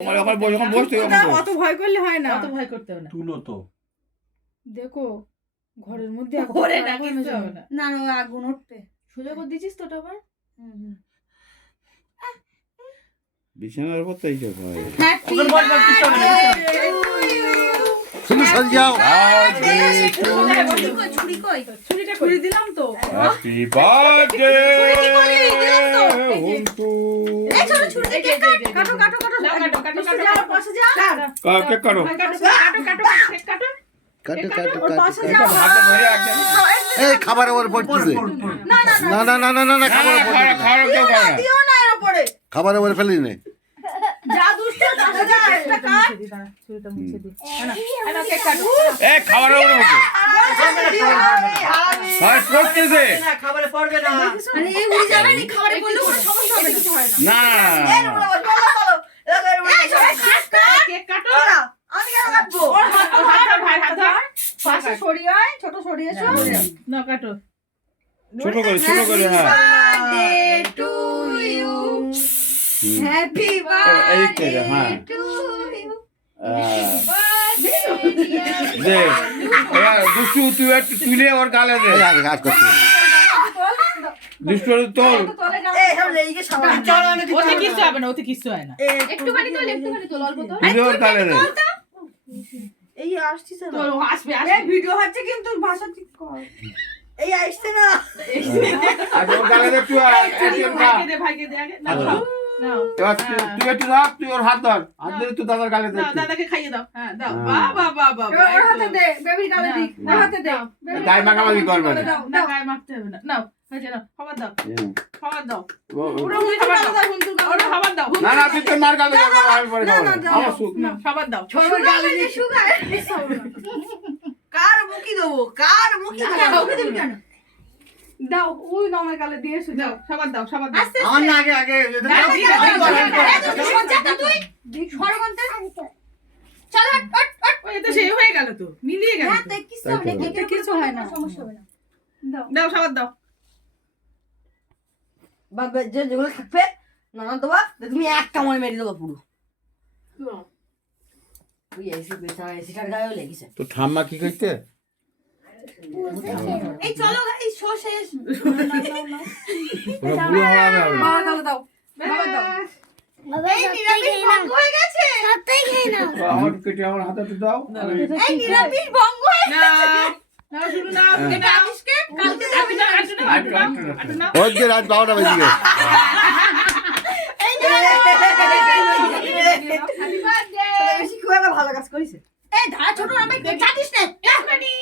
অত ভয় করলে হয় না, অত ভয় করতে হবে না। তুলো তো দেখো ঘরের মধ্যে না আগুন উঠবে। সোজা করে দিয়েছিস তো ওটা আবার। বিছানার উপর তো এইসব হয়। ওখানে বল বল কিছু হবে না শুধু সরে যাও। ছুরি দিলাম তো। Happy birthday Huntu. কাটো কাটো কাটো পাশে যা। কেক কাটো। কাটো কাটো ওর কাটো পাশে কাটো। যা। হাতে ধরে একদম। এই খাবার ওর পড়তেছে। না না না না না না না না খাবার ওর পড়তেছে। খাওয়ার কেউ খায় না। দিও না এর উপরে। খাবার ওর ফেলি নে। যা দুষ্ট পাশে যা একটা কাট। ছুরিটা মুছে দি। না কেক কাটো। এ খাবারের উপরে বসে। খাবার পড়তেছে। না খাবারে পড়বে না আরে এই উড়ে যাবে নি, খাবারে পড়লে কোনো সমস্যা হবে না, কিছু হয় না। না কেক কাটো। আমি কেন কাটবো? হাত ধর। পাশে সরিয়ে আয়, ছোট সরিয়ে এসো। না কাটো। ছোট করে হ্যাঁ। Birthday to you. Happy এই birthday কেক হ্যাঁ। to you. যে দুষ্টু তুই একটু তুলে ওর গালে দে। এই আর কাজ করতে। দুষ্টু তোল। চলো আমি ওতে কিচ্ছু হবে না, ওতে কিচ্ছু হয় না। একটুখানি তোল অল্প তোল। তুলে ওর গালে দে। এই আসছিস না। তোর আসবে এই ভিডিও হচ্ছে কিন্তু ভাষা ঠিক কর। এই আসছে না। আর ওর গালে দে তুই ভাইকে দে আগে। নাও নাও। এবার তুই একটু রাখ, তুই ওর হাত ধর। হাত ধরে তুই দাদার গালে দে। নাও দাদাকে খাইয়ে দাও। হ্যাঁ দাও। বাহ বাহ বাহ বাহ। এবার ওর হাতে দে, বেবির গালে দি। ওর হাতে দে। গায়ে মাখামাখি করবে না। না গায়ে মাখতে হবে না। নাও হয়েছে নাও। খাবার দাও। খাবার দাও। ওরা হুন্টুর গালে দাও, হুন্টুর গালে ওরা দাও। খাবার দাও। না না তুই তোর মার গালে দে, আমি পরে খাবো। আমার সুখ না। নাও, খাবার দাও। ছোটর গালে দি সুগার। কার মুখি দেবো? কার মুখি দেবো? ওকে দিবি কেন? দাও, ওই আমার গালে দিয়ে এসো। দাও খাবার দাও। খাবার দাও। আমার না আগে আগে দিক সরবন্তে। চল হট হট হট। ওই তো সেই হয়ে গেল তো। মিলিয়ে গেল তো। হাতে কিছু হবে না, এতে কিছু হয় না। সমস্যা হবে না। দাও। দাও খাবার দাও। বাবা যেগুলো থাকবে নানা দেবা তুমি এক কামড়ে মেরে দেবো পুরো। ওই এসিটার গায়েও লেগেছে। তো ঠাম্মা কি করতে? এই চলো এই শো শেষ। পুরো বুড়ো হওয়া যাবে। বাবার গালে দাও। বাবা দাও। এই নিরামিষ ভঙ্গ হয়ে গেছে। সবটাই খেয়ে নাও। আমার কেটে আমার হাতে একটু দাও। এই নিরামিষ ভঙ্গ হয়ে না না শুরু না। এটা আজকে কালকে আটু না আটু না আটু না আটু না। ওই যে রাত 12টা বেজে গেছে। Happy birthday. বেশি খুব একটা ভালো কাজ করেছে। এই ধারা ছোট আমি